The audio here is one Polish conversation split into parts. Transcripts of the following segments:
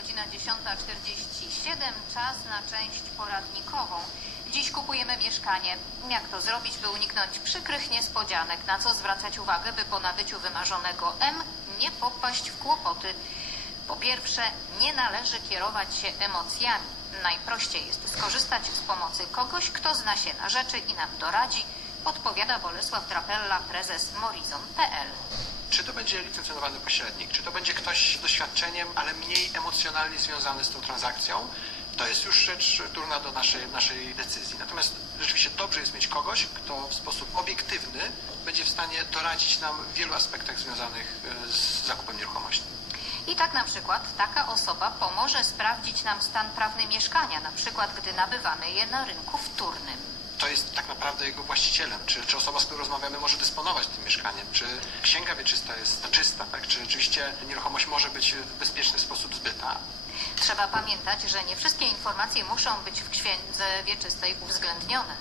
godzina 10.47, czas na część poradnikową. Dziś kupujemy mieszkanie. Jak to zrobić, by uniknąć przykrych niespodzianek? Na co zwracać uwagę, by po nabyciu wymarzonego M nie popaść w kłopoty? Po pierwsze, nie należy kierować się emocjami. Najprościej jest skorzystać z pomocy kogoś, kto zna się na rzeczy i nam doradzi, podpowiada Bolesław Drapella, prezes Morizon.pl. Czy to będzie licencjonowany pośrednik, czy to będzie ktoś z doświadczeniem, ale mniej emocjonalnie związany z tą transakcją, to jest już rzecz durna do naszej, naszej decyzji. Natomiast rzeczywiście dobrze jest mieć kogoś, kto w sposób obiektywny będzie w stanie doradzić nam w wielu aspektach związanych e, z zakupem nieruchomości. I tak na przykład taka osoba pomoże sprawdzić nam stan prawny mieszkania, na przykład gdy nabywamy je na rynku wtórnym. To jest tak naprawdę jego właścicielem, czy, czy osoba, z którą rozmawiamy, może dysponować tym mieszkaniem, czy księga wieczysta jest czysta, tak? czy rzeczywiście nieruchomość może być w bezpieczny sposób zbyta. Trzeba pamiętać, że nie wszystkie informacje muszą być w księdze wieczystej uwzględnione.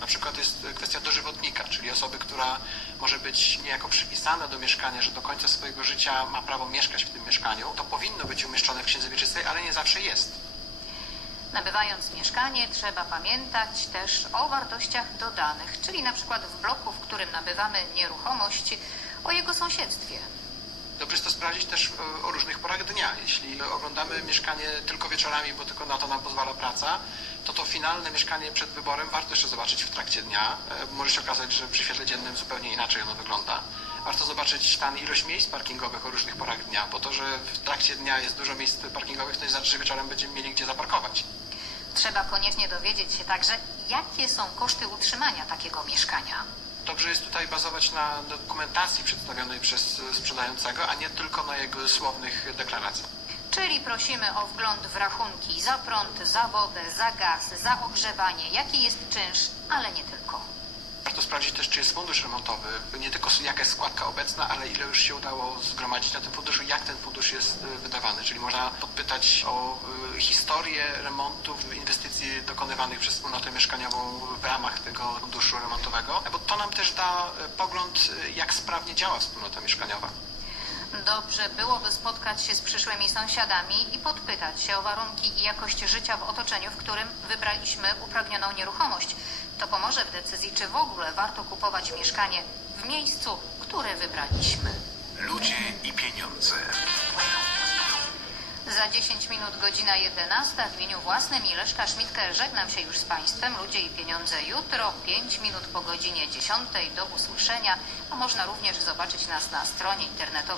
Na przykład jest kwestia dożywotnika, czyli osoby, która może być niejako przypisana do mieszkania, że do końca swojego życia ma prawo mieszkać w tym mieszkaniu. To powinno być umieszczone w księdze wieczystej, ale nie zawsze jest. Nabywając mieszkanie, trzeba pamiętać też o wartościach dodanych, czyli na przykład w bloku, w którym nabywamy nieruchomość, o jego sąsiedztwie. Sprawdzić też e, o różnych porach dnia. Jeśli oglądamy mieszkanie tylko wieczorami, bo tylko na to nam pozwala praca, to to finalne mieszkanie przed wyborem warto jeszcze zobaczyć w trakcie dnia. E, Może się okazać, że przy świetle dziennym zupełnie inaczej ono wygląda. Warto zobaczyć stan, ilość miejsc parkingowych o różnych porach dnia, bo to, że w trakcie dnia jest dużo miejsc parkingowych, to nie znaczy, że wieczorem będziemy mieli gdzie zaparkować. Trzeba koniecznie dowiedzieć się także, jakie są koszty utrzymania takiego mieszkania. Dobrze jest tutaj bazować na dokumentacji przedstawionej przez sprzedającego, a nie tylko na jego słownych deklaracjach. Czyli prosimy o wgląd w rachunki za prąd, za wodę, za gaz, za ogrzewanie, jaki jest czynsz, ale nie tylko. Sprawdzić też, czy jest fundusz remontowy. Nie tylko jaka jest składka obecna, ale ile już się udało zgromadzić na tym funduszu, jak ten fundusz jest e, wydawany. Czyli można podpytać o e, historię remontów, inwestycji dokonywanych przez wspólnotę mieszkaniową w ramach tego funduszu remontowego, bo to nam też da e, pogląd, jak sprawnie działa wspólnota mieszkaniowa. Dobrze byłoby spotkać się z przyszłymi sąsiadami i podpytać się o warunki i jakość życia w otoczeniu, w którym wybraliśmy upragnioną nieruchomość. To pomoże w decyzji, czy w ogóle warto kupować mieszkanie w miejscu, które wybraliśmy. Ludzie i pieniądze. Za 10 minut godzina 11 w imieniu własnym i Leszka Szmitkę żegnam się już z Państwem. Ludzie i pieniądze jutro, 5 minut po godzinie 10 do usłyszenia, a można również zobaczyć nas na stronie internetowej.